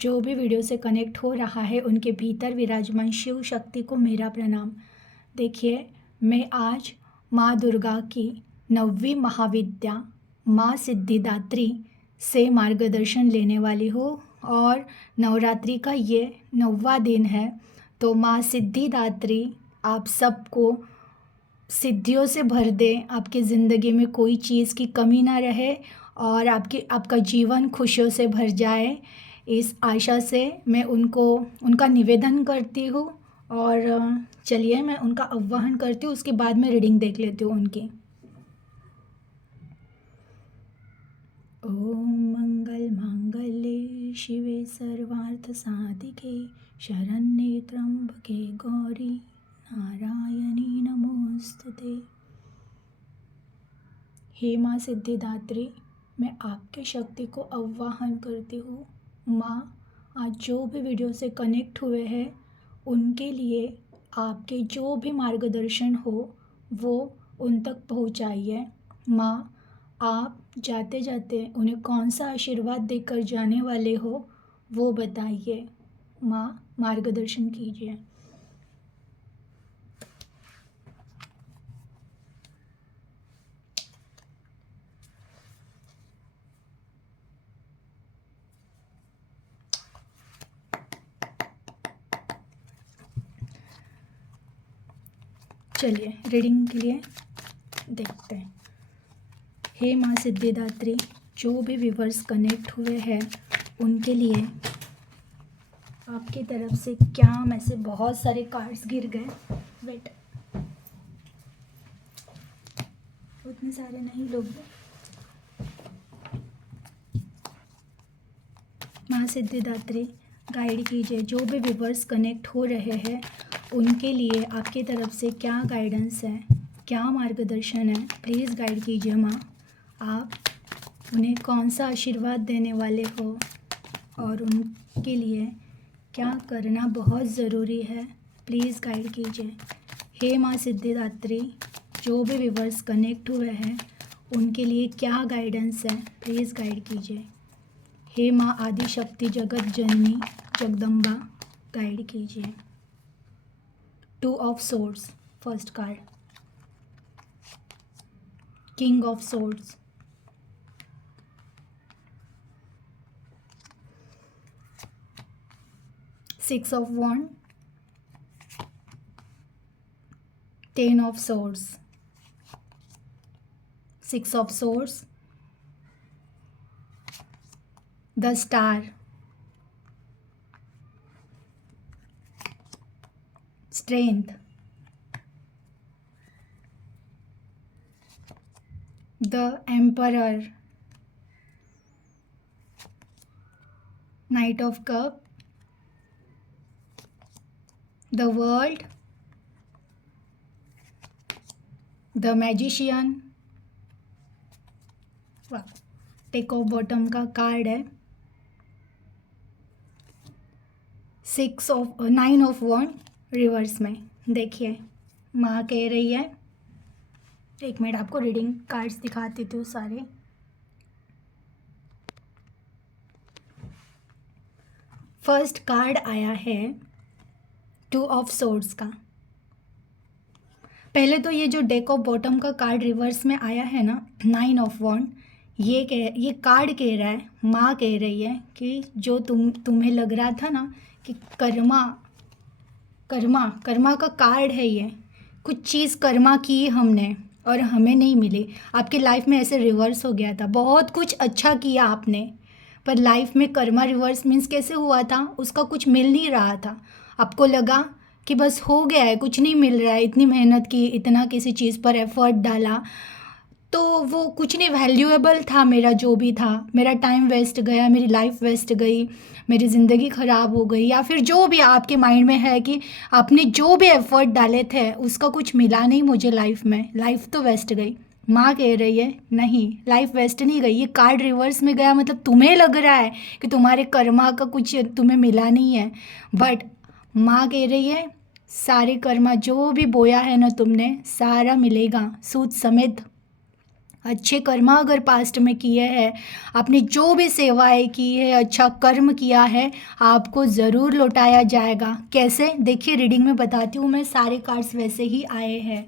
जो भी वीडियो से कनेक्ट हो रहा है उनके भीतर विराजमान शिव शक्ति को मेरा प्रणाम। देखिए, मैं आज माँ दुर्गा की 9वीं महाविद्या माँ सिद्धिदात्री से मार्गदर्शन लेने वाली हूँ और नवरात्रि का ये 9वां दिन है। तो माँ सिद्धिदात्री आप सबको सिद्धियों से भर दे, आपकी ज़िंदगी में कोई चीज़ की कमी ना रहे और आपका जीवन खुशियों से भर जाए। इस आशा से मैं उनका निवेदन करती हूँ और चलिए मैं उनका आह्वान करती हूँ, उसके बाद मैं रीडिंग देख लेती हूँ उनकी। ओम मंगल मांगल्ये शिवे सर्वार्थ साधिके शरण्ये त्र्यंबके गौरी नारायणी नमोस्तुते। हे माँ सिद्धिदात्री, मैं आपके शक्ति को आह्वान करती हूँ। माँ, आज जो भी वीडियो से कनेक्ट हुए हैं उनके लिए आपके जो भी मार्गदर्शन हो वो उन तक पहुँचाइए। माँ, आप जाते जाते उन्हें कौन सा आशीर्वाद देकर जाने वाले हो वो बताइए। माँ, मार्गदर्शन कीजिए। चलिए रीडिंग के लिए देखते हैं। हे माँ सिद्धिदात्री, जो भी व्यूवर्स कनेक्ट हुए हैं उनके लिए आपकी तरफ से क्या मैसेज। बहुत सारे कार्ड्स गिर गए, वेट, उतने सारे नहीं लोगे। माँ सिद्धिदात्री गाइड कीजिए, जो भी व्यूवर्स कनेक्ट हो रहे हैं उनके लिए आपकी तरफ से क्या गाइडेंस है, क्या मार्गदर्शन है, प्लीज़ गाइड कीजिए। माँ, आप उन्हें कौन सा आशीर्वाद देने वाले हो और उनके लिए क्या करना बहुत ज़रूरी है, प्लीज़ गाइड कीजिए। हे माँ सिद्धिदात्री, जो भी व्यूवर्स कनेक्ट हुए हैं उनके लिए क्या गाइडेंस है, प्लीज़ गाइड कीजिए। हे माँ आदि शक्ति जगत जननी जगदम्बा, गाइड कीजिए। 2 of swords, first card. King of swords, six of wand, 10 of swords, 6 of swords, the star, strength, the emperor, knight of cup, the world, the magician. Take of bottom का card है। 9 of wand reverse में। देखिए, माँ कह रही है, एक minute आपको रीडिंग कार्ड्स दिखाती थी सारे। फर्स्ट कार्ड आया है 2 ऑफ सोर्ड्स का। पहले तो ये जो डेक ऑफ बॉटम का कार्ड रिवर्स में आया है ना, 9 ऑफ वॉन्ड, ये कार्ड कह रहा है, माँ कह रही है कि जो तुम्हें लग रहा था ना कि कर्मा का कार्ड है ये, कुछ चीज़ कर्मा की हमने और हमें नहीं मिली। आपकी लाइफ में ऐसे रिवर्स हो गया था, बहुत कुछ अच्छा किया आपने पर लाइफ में कर्मा रिवर्स मीन्स कैसे हुआ था, उसका कुछ मिल नहीं रहा था। आपको लगा कि बस हो गया है, कुछ नहीं मिल रहा है, इतनी मेहनत की, इतना किसी चीज़ पर एफर्ट डाला तो वो कुछ नहीं वैल्यूएबल था। मेरा जो भी था, मेरा टाइम वेस्ट गया, मेरी लाइफ वेस्ट गई, मेरी ज़िंदगी ख़राब हो गई, या फिर जो भी आपके माइंड में है कि आपने जो भी एफर्ट डाले थे उसका कुछ मिला नहीं मुझे लाइफ में, लाइफ तो वेस्ट गई। माँ कह रही है नहीं, लाइफ वेस्ट नहीं गई। ये कार्ड रिवर्स में गया मतलब तुम्हें लग रहा है कि तुम्हारे कर्मा का कुछ तुम्हें मिला नहीं है, बट माँ कह रही है सारे कर्मा जो भी बोया है ना तुमने, सारा मिलेगा सूद समेत। अच्छे कर्मा अगर पास्ट में किए हैं, आपने जो भी सेवाएं की है, अच्छा कर्म किया है, आपको ज़रूर लौटाया जाएगा। कैसे, देखिए रीडिंग में बताती हूँ मैं, सारे कार्ड्स वैसे ही आए हैं।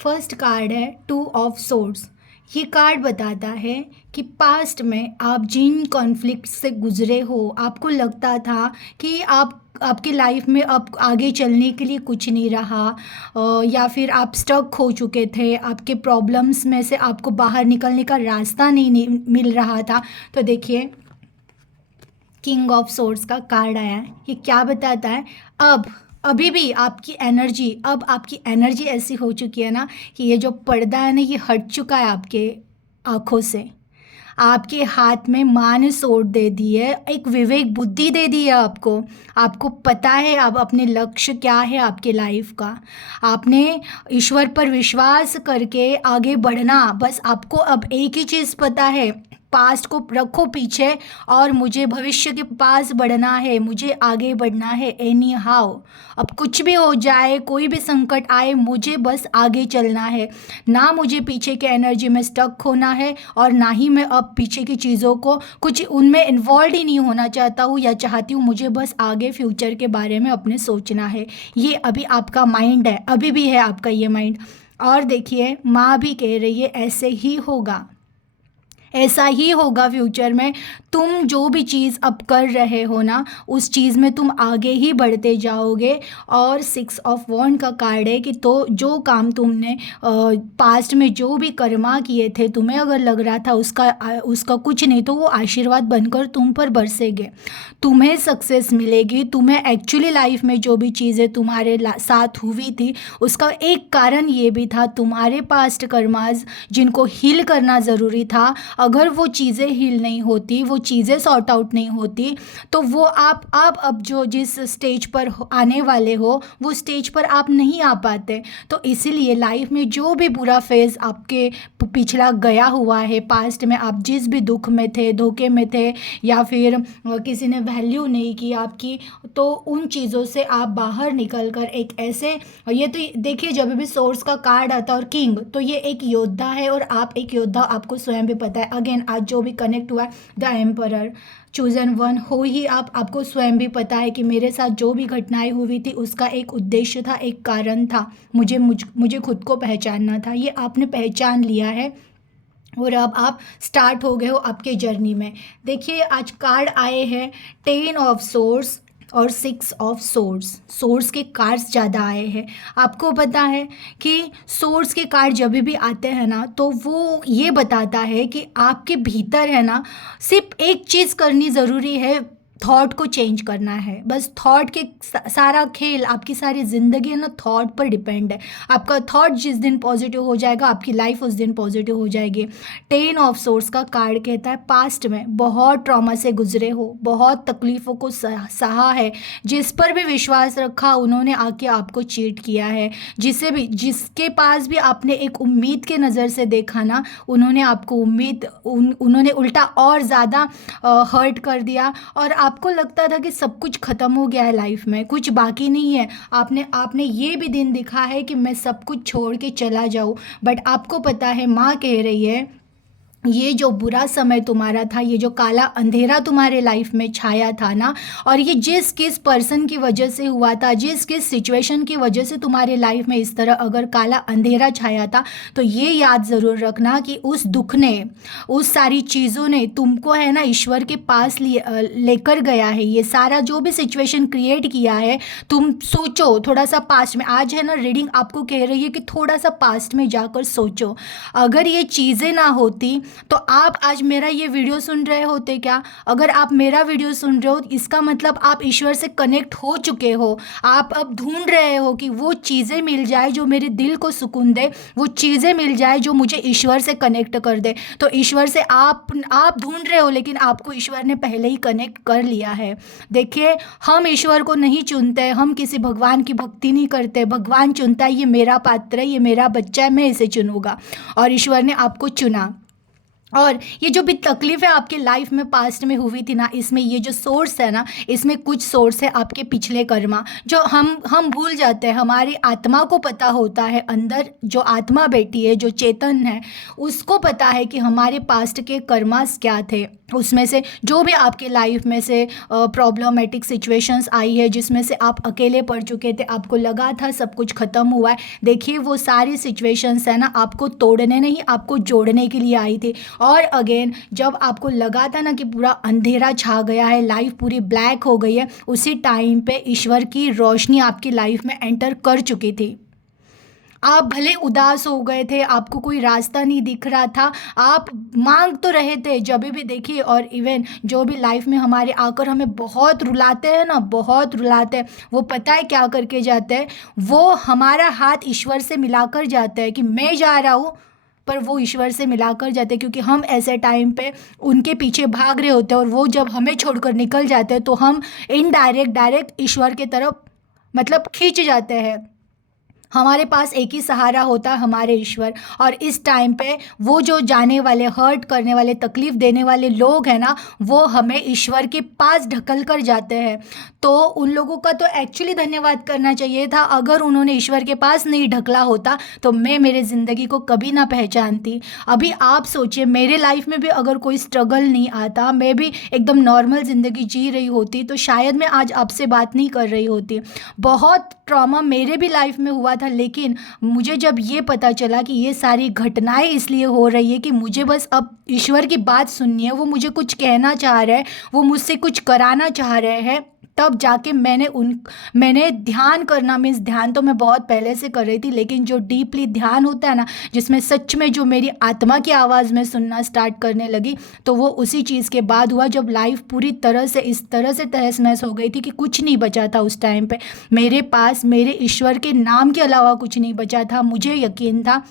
फर्स्ट कार्ड है 2 ऑफ सोर्ड्स। ये कार्ड बताता है कि पास्ट में आप जिन कॉन्फ्लिक्ट से गुजरे हो, आपको लगता था कि आपकी लाइफ में अब आगे चलने के लिए कुछ नहीं रहा, या फिर आप स्टक हो चुके थे, आपके प्रॉब्लम्स में से आपको बाहर निकलने का रास्ता नहीं मिल रहा था। तो देखिए किंग ऑफ सोर्ड्स का कार्ड आया है। ये क्या बताता है, अभी भी आपकी एनर्जी ऐसी हो चुकी है ना कि ये जो पर्दा है ना, ये हट चुका है आपके आँखों से। आपके हाथ में माँ ने सोट दे दी है, एक विवेक बुद्धि दे दी है आपको। आपको पता है अब अपने लक्ष्य क्या है आपके लाइफ का। आपने ईश्वर पर विश्वास करके आगे बढ़ना, बस आपको अब एक ही चीज़ पता है, पास्ट को रखो पीछे और मुझे भविष्य के पास बढ़ना है, मुझे आगे बढ़ना है एनी हाउ। अब कुछ भी हो जाए, कोई भी संकट आए, मुझे बस आगे चलना है। ना मुझे पीछे के एनर्जी में स्टक होना है, और ना ही मैं अब पीछे की चीज़ों को कुछ उनमें इन्वॉल्व ही नहीं होना चाहता हूँ या चाहती हूँ। मुझे बस आगे फ्यूचर के बारे में अपने सोचना है। ये अभी आपका माइंड है, अभी भी है आपका ये माइंड। और देखिए माँ भी कह रही है ऐसे ही होगा, ऐसा ही होगा फ्यूचर में। तुम जो भी चीज़ अब कर रहे हो ना, उस चीज़ में तुम आगे ही बढ़ते जाओगे। और 6 ऑफ वॉन्ड का कार्ड है कि तो जो काम तुमने पास्ट में जो भी कर्मा किए थे, तुम्हें अगर लग रहा था उसका कुछ नहीं, तो वो आशीर्वाद बनकर तुम पर बरसेंगे। तुम्हें सक्सेस मिलेगी। तुम्हें एक्चुअली लाइफ में जो भी चीज़ें तुम्हारे साथ हुई थी, उसका एक कारण ये भी था, तुम्हारे पास्ट कर्माज जिनको हील करना ज़रूरी था। अगर वो चीज़ें हील नहीं होती, वो चीज़ें सॉर्ट आउट नहीं होती, तो वो आप अब जो जिस स्टेज पर आने वाले हो, वो स्टेज पर आप नहीं आ पाते। तो इसीलिए लाइफ में जो भी बुरा फेज़ आपके पिछला गया हुआ है, पास्ट में आप जिस भी दुख में थे, धोखे में थे, या फिर किसी ने वैल्यू नहीं की आपकी, तो उन चीज़ों से आप बाहर निकल कर एक ऐसे, ये तो देखिए जब भी सोर्स का कार्ड आता है और किंग, तो ये एक योद्धा है और आप एक योद्धा, आपको स्वयं भी पता है। अगेन आज जो भी कनेक्ट हुआ है, द एम्परर, चूजन वन हो ही आपको स्वयं भी पता है कि मेरे साथ जो भी घटनाएं हुई थी, उसका एक उद्देश्य था, एक कारण था। मुझे खुद को पहचानना था। ये आपने पहचान लिया है और अब आप स्टार्ट हो गए हो आपके जर्नी में। देखिए आज कार्ड आए हैं 10 ऑफ सोर्स और 6 ऑफ सोर्स। सोर्स के कार्ड्स ज़्यादा आए हैं। आपको पता है कि सोर्स के कार्ड जब भी आते हैं ना, तो वो ये बताता है कि आपके भीतर है ना, सिर्फ एक चीज़ करनी ज़रूरी है, थॉट को चेंज करना है। बस थॉट के सारा खेल, आपकी सारी ज़िंदगी है ना, थॉट पर डिपेंड है। आपका थॉट जिस दिन पॉजिटिव हो जाएगा, आपकी लाइफ उस दिन पॉजिटिव हो जाएगी। 10 ऑफ सोर्स का कार्ड कहता है पास्ट में बहुत ट्रॉमा से गुजरे हो, बहुत तकलीफ़ों को सहा है। जिस पर भी विश्वास रखा, उन्होंने आके आपको चीट किया है। जिसके पास भी आपने एक उम्मीद के नज़र से देखा ना, उन्होंने आपको उन्होंने उल्टा और ज़्यादा हर्ट कर दिया। और आपको लगता था कि सब कुछ ख़त्म हो गया है, लाइफ में कुछ बाकी नहीं है। आपने ये भी दिन दिखा है कि मैं सब कुछ छोड़ के चला जाऊँ, बट आपको पता है, माँ कह रही है ये जो बुरा समय तुम्हारा था, ये जो काला अंधेरा तुम्हारे लाइफ में छाया था ना, और ये जिस किस पर्सन की वजह से हुआ था, जिस किस सिचुएशन की वजह से तुम्हारे लाइफ में इस तरह अगर काला अंधेरा छाया था, तो ये याद ज़रूर रखना कि उस दुख ने, उस सारी चीज़ों ने तुमको है ना ईश्वर के पास लेकर गया है। ये सारा जो भी सिचुएशन क्रिएट किया है, तुम सोचो थोड़ा सा पास्ट में। आज है ना रीडिंग आपको कह रही है कि थोड़ा सा पास्ट में जाकर सोचो। अगर ये चीज़ें ना होती तो आप आज मेरा ये वीडियो सुन रहे होते क्या? अगर आप मेरा वीडियो सुन रहे हो, इसका मतलब आप ईश्वर से कनेक्ट हो चुके हो। आप अब ढूंढ रहे हो कि वो चीज़ें मिल जाए जो मेरे दिल को सुकून दे, वो चीज़ें मिल जाए जो मुझे ईश्वर से कनेक्ट कर दे। तो ईश्वर से आप ढूंढ रहे हो, लेकिन आपको ईश्वर ने पहले ही कनेक्ट कर लिया है। देखिए हम ईश्वर को नहीं चुनते, हम किसी भगवान की भक्ति नहीं करते। भगवान चुनता है, ये मेरा पात्र है, ये मेरा बच्चा है, मैं इसे चुनूंगा। और ईश्वर ने आपको चुना। और ये जो भी तकलीफ़ है आपकी लाइफ में पास्ट में हुई थी ना, इसमें ये जो सोर्स है ना, इसमें कुछ सोर्स है आपके पिछले कर्मा, जो हम भूल जाते हैं। हमारी आत्मा को पता होता है, अंदर जो आत्मा बैठी है, जो चेतन है, उसको पता है कि हमारे पास्ट के कर्मास क्या थे। उसमें से जो भी आपके लाइफ में से प्रॉब्लमेटिक सिचुएशंस आई है, जिसमें से आप अकेले पड़ चुके थे, आपको लगा था सब कुछ ख़त्म हुआ है, देखिए वो सारी सिचुएशंस है ना, आपको तोड़ने नहीं, आपको जोड़ने के लिए आई थी। और अगेन जब आपको लगा था ना कि पूरा अंधेरा छा गया है, लाइफ पूरी ब्लैक हो गई है, उसी टाइम पे ईश्वर की रोशनी आपकी लाइफ में एंटर कर चुकी थी। आप भले उदास हो गए थे, आपको कोई रास्ता नहीं दिख रहा था, आप मांग तो रहे थे जब भी देखिए। और इवन जो भी लाइफ में हमारे आकर हमें बहुत रुलाते हैं ना, बहुत रुलाते हैं, वो पता है क्या करके जाते हैं, वो हमारा हाथ ईश्वर से मिलाकर जाते हैं कि मैं जा रहा हूँ, पर वो ईश्वर से मिलाकर जाते हैं, क्योंकि हम ऐसे टाइम पे उनके पीछे भाग रहे होते हैं, और वो जब हमें छोड़कर निकल जाते हैं तो हम इनडायरेक्ट डायरेक्ट ईश्वर की तरफ मतलब खींच जाते हैं। हमारे पास एक ही सहारा होता है, हमारे ईश्वर। और इस टाइम पे वो जो जाने वाले, हर्ट करने वाले, तकलीफ़ देने वाले लोग हैं ना, वो हमें ईश्वर के पास ढकल कर जाते हैं। तो उन लोगों का तो एक्चुअली धन्यवाद करना चाहिए था। अगर उन्होंने ईश्वर के पास नहीं ढकला होता तो मैं मेरे ज़िंदगी को कभी ना पहचानती। अभी आप सोचिए, मेरे लाइफ में भी अगर कोई स्ट्रगल नहीं आता, मैं भी एकदम नॉर्मल ज़िंदगी जी रही होती, तो शायद मैं आज आपसे बात नहीं कर रही होती। बहुत ट्रॉमा मेरे भी लाइफ में हुआ था, लेकिन मुझे जब ये पता चला कि ये सारी घटनाएं इसलिए हो रही है कि मुझे बस अब ईश्वर की बात सुननी है, वो मुझे कुछ कहना चाह रहे हैं, वो मुझसे कुछ कराना चाह रहे हैं, तब जाके मैंने ध्यान करना, मीन्स ध्यान तो मैं बहुत पहले से कर रही थी, लेकिन जो डीपली ध्यान होता है ना, जिसमें सच में जो मेरी आत्मा की आवाज़ में सुनना स्टार्ट करने लगी, तो वो उसी चीज़ के बाद हुआ जब लाइफ पूरी तरह से इस तरह से तहस नहस हो गई थी कि कुछ नहीं बचा था उस टाइम पे। मेरे पास मेरे ईश्वर के नाम के अलावा कुछ नहीं बचा था। मुझे यकीन था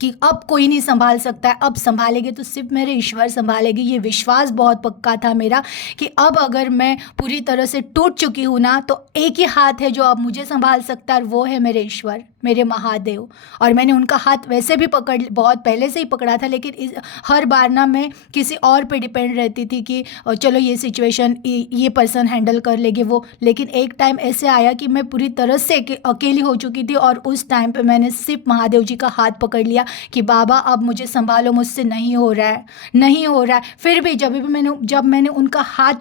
कि अब कोई नहीं संभाल सकता है, अब संभालेंगे तो सिर्फ मेरे ईश्वर संभालेंगे। ये विश्वास बहुत पक्का था मेरा कि अब अगर मैं पूरी तरह से टूट चुकी हूँ ना, तो एक ही हाथ है जो अब मुझे संभाल सकता है, और वो है मेरे ईश्वर, मेरे महादेव। और मैंने उनका हाथ वैसे भी बहुत पहले से ही पकड़ा था, लेकिन हर बार ना मैं किसी और पे डिपेंड रहती थी कि चलो ये सिचुएशन ये पर्सन हैंडल कर लेंगे वो। लेकिन एक टाइम ऐसे आया कि मैं पूरी तरह से अकेली हो चुकी थी, और उस टाइम पे मैंने सिर्फ महादेव जी का हाथ पकड़ लिया कि बाबा अब मुझे संभालो, मुझसे नहीं हो रहा है, नहीं हो रहा है। फिर भी जब मैंने उनका हाथ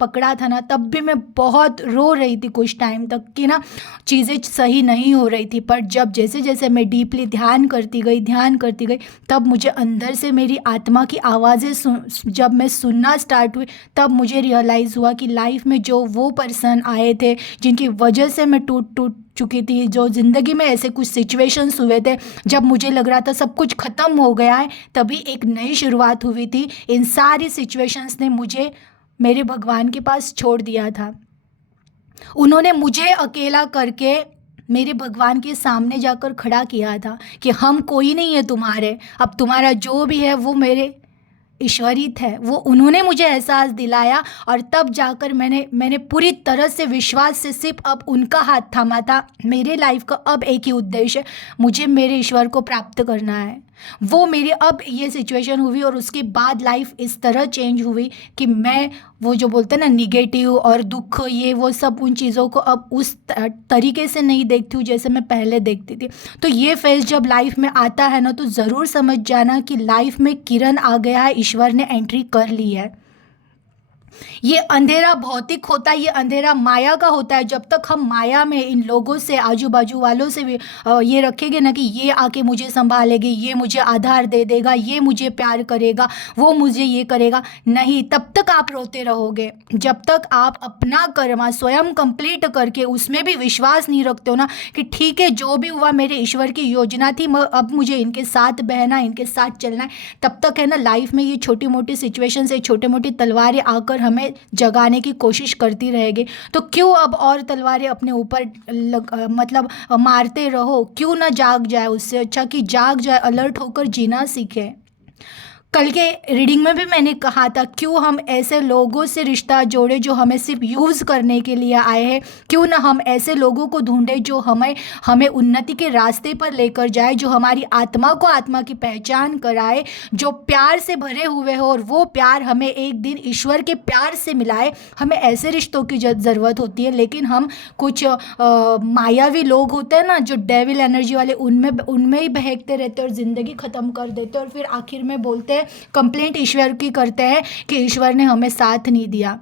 पकड़ा था ना, तब भी मैं बहुत रो रही थी कुछ टाइम तक कि ना चीज़ें सही नहीं हो रही थी। पर जब जैसे जैसे मैं डीपली ध्यान करती गई, तब मुझे अंदर से मेरी आत्मा की आवाज़ें जब मैं सुनना स्टार्ट हुई, तब मुझे रियलाइज़ हुआ कि लाइफ में जो वो पर्सन आए थे जिनकी वजह से मैं टूट चुकी थी, जो ज़िंदगी में ऐसे कुछ सिचुएशंस हुए थे जब मुझे लग रहा था सब कुछ ख़त्म हो गया है, तभी एक नई शुरुआत हुई थी। इन सारी सिचुएशंस ने मुझे मेरे भगवान के पास छोड़ दिया था। उन्होंने मुझे अकेला करके मेरे भगवान के सामने जाकर खड़ा किया था कि हम कोई नहीं है तुम्हारे, अब तुम्हारा जो भी है वो मेरे ईश्वरी थे। वो उन्होंने मुझे एहसास दिलाया, और तब जाकर मैंने पूरी तरह से विश्वास से सिर्फ अब उनका हाथ थामा था। मेरे लाइफ का अब एक ही उद्देश्य है, मुझे मेरे ईश्वर को प्राप्त करना है। वो मेरी अब ये सिचुएशन हुई, और उसके बाद लाइफ इस तरह चेंज हुई कि मैं वो जो बोलते हैं ना निगेटिव और दुख, ये वो सब उन चीज़ों को अब उस तरीके से नहीं देखती हूँ जैसे मैं पहले देखती थी। तो ये फेज़ जब लाइफ में आता है ना, तो ज़रूर समझ जाना कि लाइफ में किरण आ गया है, ईश्वर ने एंट्री कर ली है। ये अंधेरा भौतिक होता है, ये अंधेरा माया का होता है। जब तक हम माया में इन लोगों से, आजू बाजू वालों से भी ये रखेंगे ना कि ये आके मुझे संभालेगी, ये मुझे आधार दे देगा, ये मुझे प्यार करेगा, वो मुझे ये करेगा, नहीं, तब तक आप रोते रहोगे। जब तक आप अपना कर्मा स्वयं कंप्लीट करके उसमें भी विश्वास नहीं रखते हो ना कि ठीक है जो भी हुआ मेरे ईश्वर की योजना थी, अब मुझे इनके साथ बहना, इनके साथ चलना है, तब तक है ना लाइफ में ये छोटी मोटी सिचुएशन से छोटे मोटी तलवारें आकर हमें जगाने की कोशिश करती रहेगी। तो क्यों अब और तलवारें अपने ऊपर मतलब मारते रहो, क्यों ना जाग जाए? उससे अच्छा कि जाग जाए, अलर्ट होकर जीना सीखे। कल के रीडिंग में भी मैंने कहा था, क्यों हम ऐसे लोगों से रिश्ता जोड़े जो हमें सिर्फ यूज़ करने के लिए आए हैं। क्यों ना हम ऐसे लोगों को ढूंढें जो हमें हमें उन्नति के रास्ते पर लेकर जाए, जो हमारी आत्मा को आत्मा की पहचान कराए, जो प्यार से भरे हुए हो और वो प्यार हमें एक दिन ईश्वर के प्यार से मिलाए। हमें ऐसे रिश्तों की ज़रूरत होती है। लेकिन हम कुछ मायावी लोग होते हैं ना, जो डेविल एनर्जी वाले, उनमें उनमें ही बहकते रहते हैं और ज़िंदगी ख़त्म कर देते हैं, और फिर आखिर में बोलते हैं, कंप्लेंट ईश्वर की करते हैं कि ईश्वर ने हमें साथ नहीं दिया।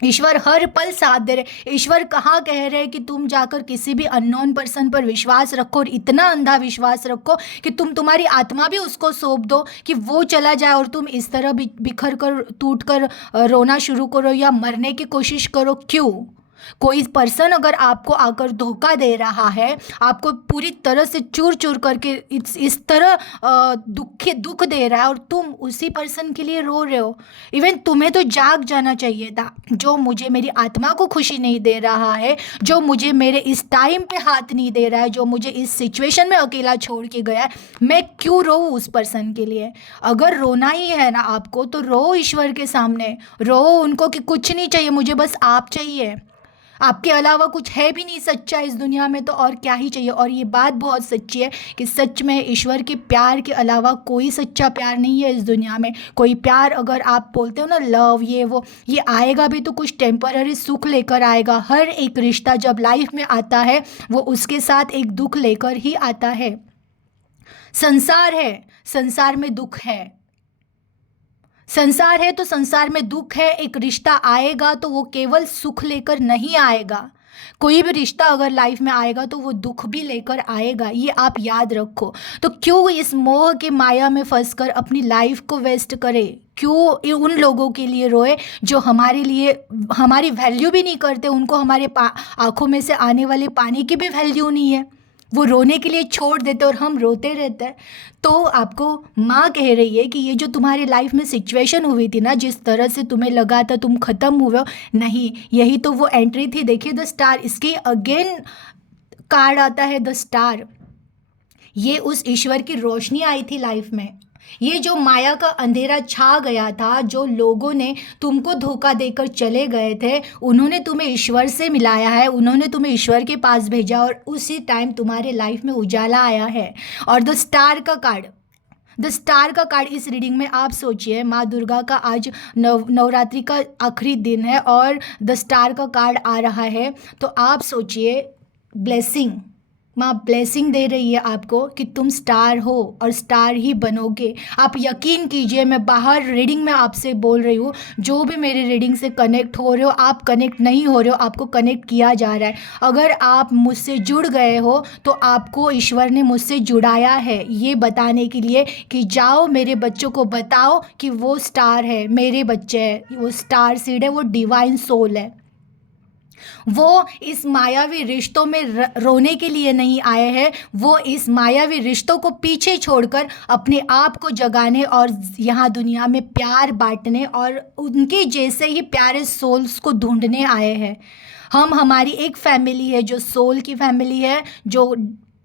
ईश्वर हर पल साथ दे रहे। ईश्वर कहाँ कह रहे हैं कि तुम जाकर किसी भी अननोन पर्सन पर विश्वास रखो, और इतना अंधा विश्वास रखो कि तुम्हारी आत्मा भी उसको सौंप दो कि वो चला जाए और तुम इस तरह बिखर कर टूट कर रोना शुरू करो या मरने की कोशिश करो। क्यों? कोई पर्सन अगर आपको आकर धोखा दे रहा है, आपको पूरी तरह से चूर चूर करके इस तरह दुख दे रहा है, और तुम उसी पर्सन के लिए रो रहे हो। इवन तुम्हें तो जाग जाना चाहिए था। जो मुझे मेरी आत्मा को खुशी नहीं दे रहा है, जो मुझे मेरे इस टाइम पे हाथ नहीं दे रहा है, जो मुझे इस सिचुएशन में अकेला छोड़ के गया है, मैं क्यों रो उस पर्सन के लिए? अगर रोना ही है ना आपको, तो रो ईश्वर के सामने, रो उनको कि कुछ नहीं चाहिए, मुझे बस आप चाहिए, आपके अलावा कुछ है भी नहीं सच्चा इस दुनिया में, तो और क्या ही चाहिए। और ये बात बहुत सच्ची है कि सच में ईश्वर के प्यार के अलावा कोई सच्चा प्यार नहीं है इस दुनिया में। कोई प्यार, अगर आप बोलते हो ना लव, ये वो, ये आएगा भी तो कुछ टेम्पररी सुख लेकर आएगा। हर एक रिश्ता जब लाइफ में आता है, वो उसके साथ एक दुख लेकर ही आता है। संसार है, संसार में दुख है। संसार है तो संसार में दुख है। एक रिश्ता आएगा तो वो केवल सुख लेकर नहीं आएगा। कोई भी रिश्ता अगर लाइफ में आएगा तो वो दुख भी लेकर आएगा, ये आप याद रखो। तो क्यों इस मोह के माया में फंसकर अपनी लाइफ को वेस्ट करे? क्यों उन लोगों के लिए रोए जो हमारे लिए हमारी वैल्यू भी नहीं करते, उनको हमारे आंखों में से आने वाले पानी की भी वैल्यू नहीं है, वो रोने के लिए छोड़ देते और हम रोते रहते हैं। तो आपको माँ कह रही है कि ये जो तुम्हारी लाइफ में सिचुएशन हुई थी ना, जिस तरह से तुम्हें लगा था तुम ख़त्म हुए हो, नहीं, यही तो वो एंट्री थी। देखिए द स्टार, इसकी अगेन कार्ड आता है द स्टार। ये उस ईश्वर की रोशनी आई थी लाइफ में। ये जो माया का अंधेरा छा गया था, जो लोगों ने तुमको धोखा देकर चले गए थे, उन्होंने तुम्हें ईश्वर से मिलाया है, उन्होंने तुम्हें ईश्वर के पास भेजा, और उसी टाइम तुम्हारे लाइफ में उजाला आया है। और द स्टार का कार्ड, द स्टार का कार्ड इस रीडिंग में आप सोचिए, माँ दुर्गा का आज नवरात्रि का आखिरी दिन है और द स्टार का कार्ड आ रहा है। तो आप सोचिए, ब्लेसिंग, माँ ब्लेसिंग दे रही है आपको कि तुम स्टार हो और स्टार ही बनोगे। आप यकीन कीजिए, मैं बाहर रीडिंग में आपसे बोल रही हूँ, जो भी मेरी रीडिंग से कनेक्ट हो रहे हो, आप कनेक्ट नहीं हो रहे हो, आपको कनेक्ट किया जा रहा है। अगर आप मुझसे जुड़ गए हो तो आपको ईश्वर ने मुझसे जुड़ाया है, ये बताने के लिए कि जाओ मेरे बच्चों को बताओ कि वो स्टार है, मेरे बच्चे हैं, वो स्टार सीड है, वो डिवाइन सोल है। वो इस मायावी रिश्तों में रोने के लिए नहीं आए हैं, वो इस मायावी रिश्तों को पीछे छोड़कर अपने आप को जगाने और यहाँ दुनिया में प्यार बांटने और उनके जैसे ही प्यारे सोल्स को ढूंढने आए हैं। हमारी एक फैमिली है जो सोल की फैमिली है, जो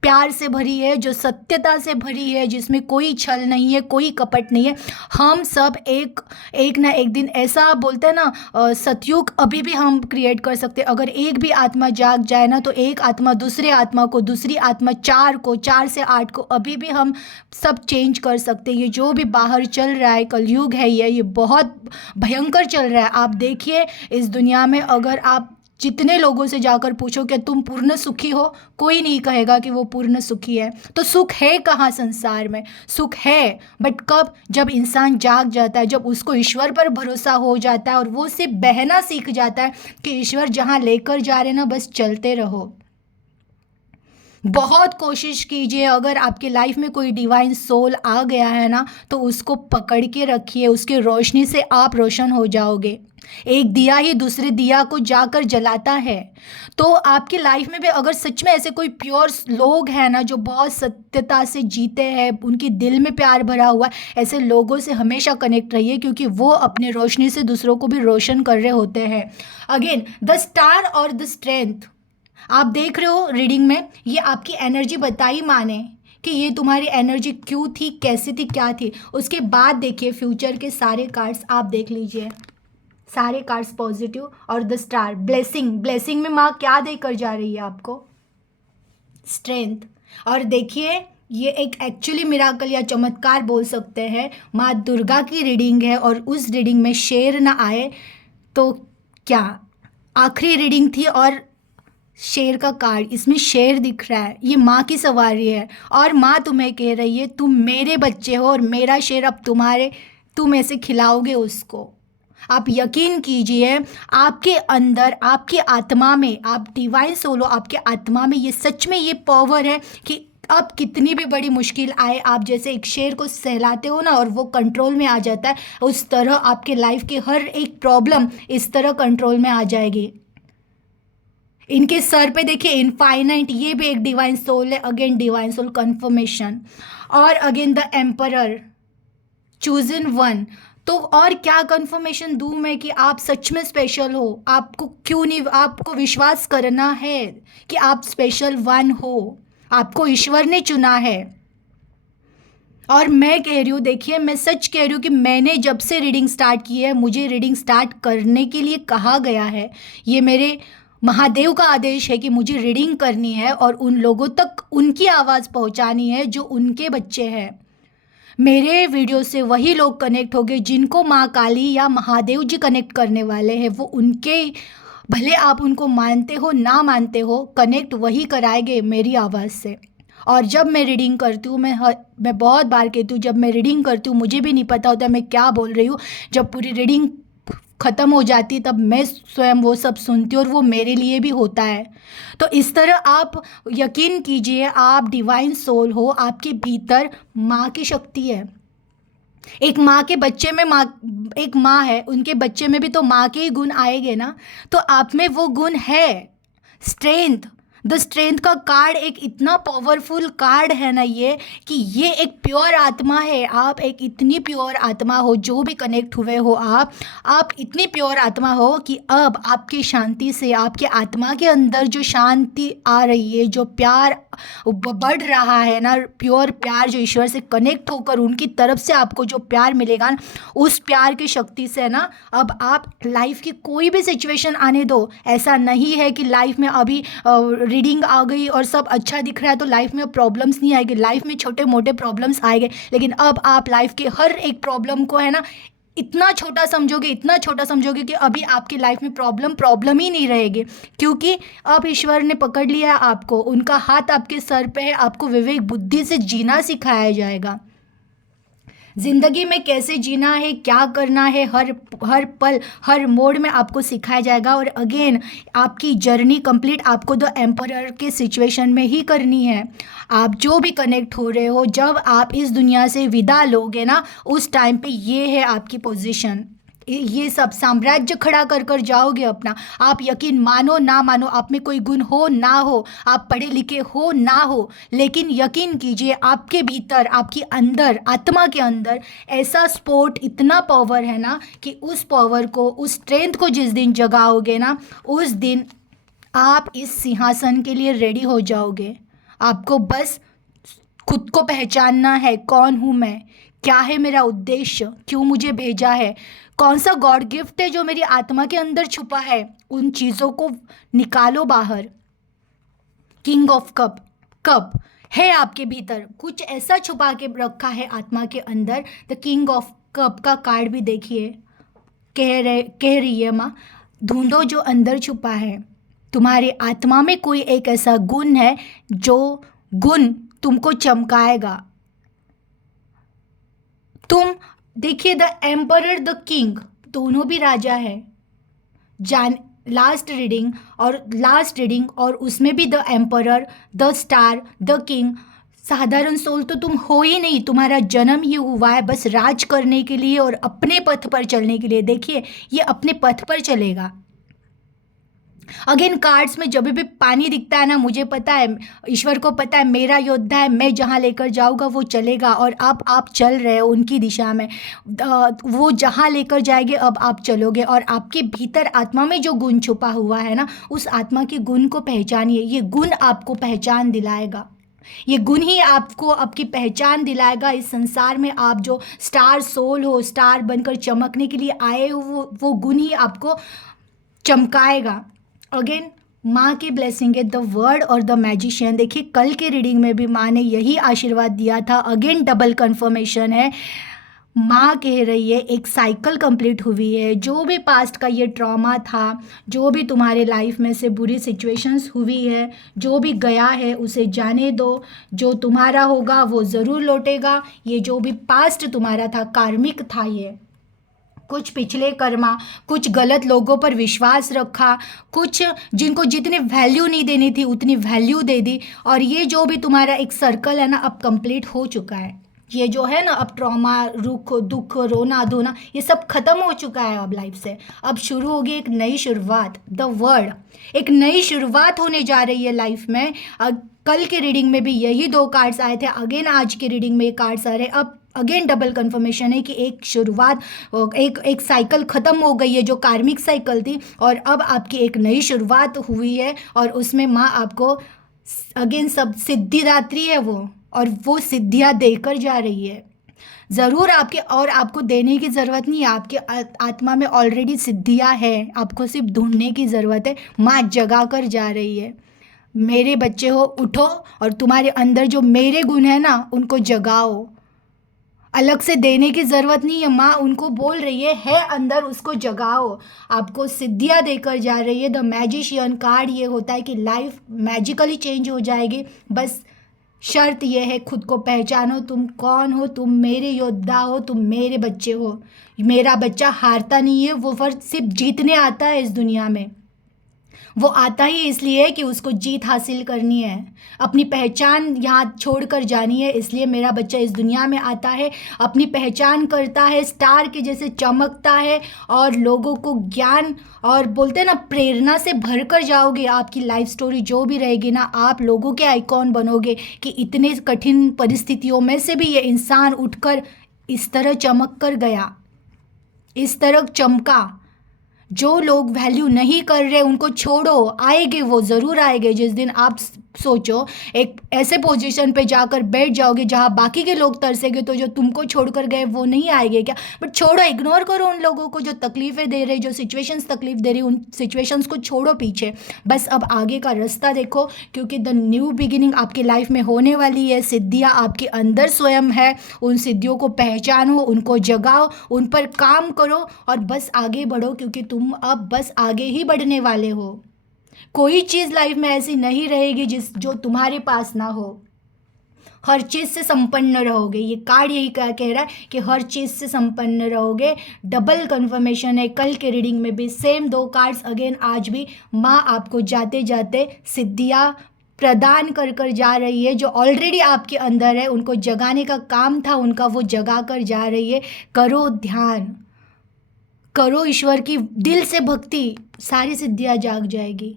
प्यार से भरी है, जो सत्यता से भरी है, जिसमें कोई छल नहीं है, कोई कपट नहीं है। हम सब एक ना एक दिन, ऐसा बोलते हैं ना, सतयुग अभी भी हम क्रिएट कर सकते हैं। अगर एक भी आत्मा जाग जाए ना, तो एक आत्मा दूसरे आत्मा को, दूसरी आत्मा चार को, 4 से 8 को, अभी भी हम सब चेंज कर सकते हैं। ये जो भी बाहर चल रहा है, कलयुग है ये बहुत भयंकर चल रहा है। आप देखिए इस दुनिया में, अगर आप जितने लोगों से जाकर पूछो कि तुम पूर्ण सुखी हो, कोई नहीं कहेगा कि वो पूर्ण सुखी है। तो सुख है कहाँ संसार में? सुख है, बट कब? जब इंसान जाग जाता है, जब उसको ईश्वर पर भरोसा हो जाता है और वो सिर्फ बहना सीख जाता है कि ईश्वर जहाँ लेकर जा रहे ना, बस चलते रहो। बहुत कोशिश कीजिए, अगर आपके लाइफ में कोई डिवाइन सोल आ गया है ना, तो उसको पकड़ के रखिए, उसकी रोशनी से आप रोशन हो जाओगे। एक दिया ही दूसरे दिया को जाकर जलाता है। तो आपकी लाइफ में भी अगर सच में ऐसे कोई प्योर लोग हैं ना, जो बहुत सत्यता से जीते हैं, उनके दिल में प्यार भरा हुआ है, ऐसे लोगों से हमेशा कनेक्ट रहिए, क्योंकि वो अपने रोशनी से दूसरों को भी रोशन कर रहे होते हैं। अगेन द स्टार और द स्ट्रेंथ, आप देख रहे हो रीडिंग में, ये आपकी एनर्जी बताई माने कि ये तुम्हारी एनर्जी क्यों थी, कैसी थी, क्या थी। उसके बाद देखिए फ्यूचर के सारे कार्ड्स आप देख लीजिए, सारे कार्ड्स पॉजिटिव और द स्टार। ब्लेसिंग, ब्लेसिंग में माँ क्या देकर जा रही है आपको? स्ट्रेंथ। और देखिए ये एक एक्चुअली मिराकल या चमत्कार बोल सकते हैं, माँ दुर्गा की रीडिंग है और उस रीडिंग में शेर ना आए तो क्या। आखिरी रीडिंग थी और शेर का कार्ड, इसमें शेर दिख रहा है, ये माँ की सवारी है और माँ तुम्हें कह रही है तुम मेरे बच्चे हो और मेरा शेर अब तुम ऐसे खिलाओगे उसको। आप यकीन कीजिए आपके अंदर, आपकी आत्मा में, आप डिवाइन सोलो, आपके आत्मा में ये सच में ये पावर है कि अब कितनी भी बड़ी मुश्किल आए, आप जैसे एक शेर को सहलाते हो ना और वो कंट्रोल में आ जाता है, उस तरह आपके लाइफ की हर एक प्रॉब्लम इस तरह कंट्रोल में आ जाएगी। इनके सर पे देखिए इनफाइनाइट, ये भी एक डिवाइन सोल है, अगेन डिवाइन सोल कंफर्मेशन। और again the emperor, chosen one. तो और क्या कंफर्मेशन दूं मैं कि आप सच में स्पेशल हो। आपको क्यों नहीं, आपको विश्वास करना है कि आप स्पेशल वन हो, आपको ईश्वर ने चुना है। और मैं कह रही हूँ, देखिए मैं सच कह रही हूँ कि मैंने जब से रीडिंग स्टार्ट की है, मुझे रीडिंग स्टार्ट करने के लिए कहा गया है, ये मेरे महादेव का आदेश है कि मुझे रीडिंग करनी है और उन लोगों तक उनकी आवाज़ पहुंचानी है जो उनके बच्चे हैं। मेरे वीडियो से वही लोग कनेक्ट हो गए जिनको माँ काली या महादेव जी कनेक्ट करने वाले हैं, वो उनके, भले आप उनको मानते हो ना मानते हो, कनेक्ट वही कराएंगे मेरी आवाज़ से। और जब मैं रीडिंग करती हूँ, मैं बहुत बार कहती हूँ, जब मैं रीडिंग करती हूँ मुझे भी नहीं पता होता मैं क्या बोल रही हूँ। जब पूरी रीडिंग ख़त्म हो जाती तब मैं स्वयं वो सब सुनती हूँ और वो मेरे लिए भी होता है। तो इस तरह आप यकीन कीजिए, आप डिवाइन सोल हो, आपके भीतर माँ की शक्ति है। एक माँ के बच्चे में माँ, एक माँ है, उनके बच्चे में भी तो माँ के ही गुण आएंगे ना, तो आप में वो गुण है। स्ट्रेंथ, द स्ट्रेंथ का कार्ड एक इतना पावरफुल कार्ड है ना ये, कि ये एक प्योर आत्मा है। आप एक इतनी प्योर आत्मा हो, जो भी कनेक्ट हुए हो आप इतनी प्योर आत्मा हो कि अब आपकी शांति से, आपके आत्मा के अंदर जो शांति आ रही है, जो प्यार बढ़ रहा है ना, प्योर प्यार जो ईश्वर से कनेक्ट होकर उनकी तरफ से आपको जो प्यार मिलेगा ना, उस प्यार की शक्ति से ना अब आप लाइफ की कोई भी सिचुएशन आने दो। ऐसा नहीं है कि लाइफ में अभी रीडिंग आ गई और सब अच्छा दिख रहा है तो लाइफ में प्रॉब्लम्स नहीं आएंगे। लाइफ में छोटे मोटे प्रॉब्लम्स आएंगे, लेकिन अब आप लाइफ के हर एक प्रॉब्लम को है ना इतना छोटा समझोगे, इतना छोटा समझोगे कि अभी आपकी लाइफ में प्रॉब्लम ही नहीं रहेगी, क्योंकि अब ईश्वर ने पकड़ लिया है आपको, उनका हाथ आपके सर पे है, आपको विवेक बुद्धि से जीना सिखाया जाएगा। ज़िंदगी में कैसे जीना है, क्या करना है, हर पल हर मोड़ में आपको सिखाया जाएगा। और अगेन आपकी जर्नी कंप्लीट आपको द एम्परर के सिचुएशन में ही करनी है। आप जो भी कनेक्ट हो रहे हो, जब आप इस दुनिया से विदा लोगे ना, उस टाइम पे ये है आपकी पोजीशन, ये सब साम्राज्य खड़ा कर कर जाओगे अपना। आप यकीन मानो ना मानो, आप में कोई गुण हो ना हो, आप पढ़े लिखे हो ना हो, लेकिन यकीन कीजिए आपके भीतर, आपके अंदर, आत्मा के अंदर ऐसा स्पोर्ट, इतना पावर है ना कि उस पावर को, उस स्ट्रेंथ को जिस दिन जगाओगे ना, उस दिन आप इस सिंहासन के लिए रेडी हो जाओगे। आपको बस खुद को पहचानना है, कौन हूँ मैं, क्या है मेरा उद्देश्य, क्यों मुझे भेजा है, कौन सा गॉड गिफ्ट है जो मेरी आत्मा के अंदर छुपा है, उन चीज़ों को निकालो बाहर। किंग ऑफ कप है आपके भीतर, कुछ ऐसा छुपा के रखा है आत्मा के अंदर। द किंग ऑफ कप का कार्ड भी देखिए, कह रही है माँ, ढूंढो जो अंदर छुपा है। तुम्हारी आत्मा में कोई एक ऐसा गुण है जो गुण तुमको चमकाएगा। तुम देखिए, द एम्परर, द किंग, दोनों भी राजा है। लास्ट रीडिंग और उसमें भी the emperor, the star, the king. साधारण सोल तो तुम हो ही नहीं, तुम्हारा जन्म ही हुआ है बस राज करने के लिए और अपने पथ पर चलने के लिए। देखिए ये अपने पथ पर चलेगा। अगेन कार्ड्स में जब भी पानी दिखता है ना, मुझे पता है, ईश्वर को पता है, मेरा योद्धा है, मैं जहाँ लेकर जाऊँगा वो चलेगा। और अब आप चल रहे हो उनकी दिशा में, वो जहाँ लेकर जाएंगे अब आप चलोगे। और आपके भीतर आत्मा में जो गुण छुपा हुआ है ना, उस आत्मा के गुण को पहचानिए, ये गुण आपको पहचान दिलाएगा। ये गुण ही आपको आपकी पहचान दिलाएगा इस संसार में। आप जो स्टार सोल हो, स्टार बनकर चमकने के लिए आए हो, वो गुण ही आपको चमकाएगा। अगेन माँ की ब्लेसिंग है, द वर्ड और द मैजिशियन। देखिए कल के रीडिंग में भी माँ ने यही आशीर्वाद दिया था। अगेन डबल कंफर्मेशन है। माँ कह रही है एक साइकिल कंप्लीट हुई है। जो भी पास्ट का ये ट्रॉमा था, जो भी तुम्हारे लाइफ में से बुरी सिचुएशंस हुई है, जो भी गया है उसे जाने दो। जो तुम्हारा होगा वो ज़रूर लौटेगा। ये जो भी पास्ट तुम्हारा था, कार्मिक था, ये कुछ पिछले कर्मा, कुछ गलत लोगों पर विश्वास रखा, कुछ जिनको जितनी वैल्यू नहीं देनी थी उतनी वैल्यू दे दी, और ये जो भी तुम्हारा एक सर्कल है ना, अब कंप्लीट हो चुका है। ये जो है ना, अब ट्रॉमा, रुख, दुख, रोना धोना, ये सब खत्म हो चुका है अब लाइफ से। अब शुरू होगी एक नई शुरुआत। द वर्ड, एक नई शुरुआत होने जा रही है लाइफ में। कल के रीडिंग में भी यही दो कार्ड्स आए थे। अगेन आज के रीडिंग में ये कार्ड्स आ रहे हैं। अब अगेन डबल कंफर्मेशन है कि एक शुरुआत, एक साइकिल ख़त्म हो गई है जो कार्मिक साइकिल थी, और अब आपकी एक नई शुरुआत हुई है। और उसमें माँ आपको अगेन सब सिद्धिदात्री है वो, और वो सिद्धियाँ देकर जा रही है ज़रूर आपके। और आपको देने की ज़रूरत नहीं है, आपके आत्मा में ऑलरेडी सिद्धियाँ हैं, आपको सिर्फ ढूंढने की ज़रूरत है। माँ जगा कर जा रही है, मेरे बच्चे हो उठो, और तुम्हारे अंदर जो मेरे गुण है ना उनको जगाओ। अलग से देने की ज़रूरत नहीं है, माँ उनको बोल रही है अंदर, उसको जगाओ। आपको सिद्धियाँ देकर जा रही है। द मैजिशियन कार्ड ये होता है कि लाइफ मैजिकली चेंज हो जाएगी। बस शर्त यह है, खुद को पहचानो, तुम कौन हो, तुम मेरे योद्धा हो, तुम मेरे बच्चे हो। मेरा बच्चा हारता नहीं है, वो सिर्फ जीतने आता है इस दुनिया में। वो आता ही इसलिए कि उसको जीत हासिल करनी है, अपनी पहचान यहाँ छोड़ कर जानी है। इसलिए मेरा बच्चा इस दुनिया में आता है, अपनी पहचान करता है, स्टार के जैसे चमकता है, और लोगों को ज्ञान और बोलते हैं ना प्रेरणा से भर कर जाओगे। आपकी लाइफ स्टोरी जो भी रहेगी ना, आप लोगों के आइकॉन बनोगे कि इतने कठिन परिस्थितियों में से भी ये इंसान उठकर इस तरह चमक कर गया, इस तरह चमका। जो लोग वैल्यू नहीं कर रहे उनको छोड़ो, आएंगे, वो ज़रूर आएंगे। जिस दिन आप सोचो एक ऐसे पोजीशन पे जाकर बैठ जाओगे जहाँ बाकी के लोग तरसेंगे, तो जो तुमको छोड़कर गए वो नहीं आएंगे क्या? बट छोड़ो, इग्नोर करो उन लोगों को जो तकलीफ़ें दे रहे, जो सिचुएशंस तकलीफ दे रही, उन सिचुएशंस को छोड़ो पीछे। बस अब आगे का रास्ता देखो, क्योंकि द न्यू बिगिनिंग आपकी लाइफ में होने वाली है। सिद्धियाँ आपके अंदर स्वयं है, उन सिद्धियों को पहचानो, उनको जगाओ, उन पर काम करो, और बस आगे बढ़ो, क्योंकि तुम अब बस आगे ही बढ़ने वाले हो। कोई चीज़ लाइफ में ऐसी नहीं रहेगी जो तुम्हारे पास ना हो। हर चीज़ से संपन्न रहोगे। ये कार्ड यही कह रहा है कि हर चीज़ से संपन्न रहोगे। डबल कंफर्मेशन है। कल के रीडिंग में भी सेम दो कार्ड्स अगेन आज भी माँ आपको जाते जाते सिद्धियाँ प्रदान कर कर जा रही है। जो ऑलरेडी आपके अंदर है उनको जगाने का काम था उनका, वो जगा कर जा रही है। करो ध्यान, करो ईश्वर की दिल से भक्ति, सारी सिद्धियाँ जाग जाएगी,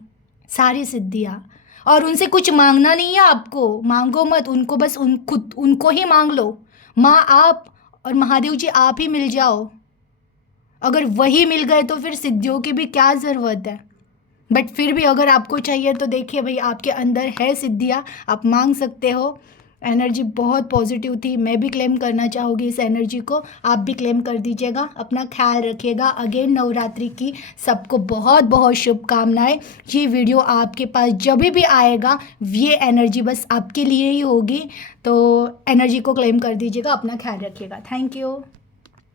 सारी सिद्धियाँ। और उनसे कुछ मांगना नहीं है आपको, मांगो मत उनको, बस खुद उनको ही मांग लो। माँ आप और महादेव जी आप ही मिल जाओ। अगर वही मिल गए तो फिर सिद्धियों की भी क्या ज़रूरत है। बट फिर भी अगर आपको चाहिए तो देखिए भाई, आपके अंदर है सिद्धियाँ, आप मांग सकते हो। एनर्जी बहुत पॉजिटिव थी, मैं भी क्लेम करना चाहूँगी इस एनर्जी को, आप भी क्लेम कर दीजिएगा। अपना ख्याल रखिएगा। अगेन नवरात्रि की सबको बहुत बहुत शुभकामनाएं। ये वीडियो आपके पास जब भी आएगा, ये एनर्जी बस आपके लिए ही होगी। तो एनर्जी को क्लेम कर दीजिएगा। अपना ख्याल रखिएगा। Thank you.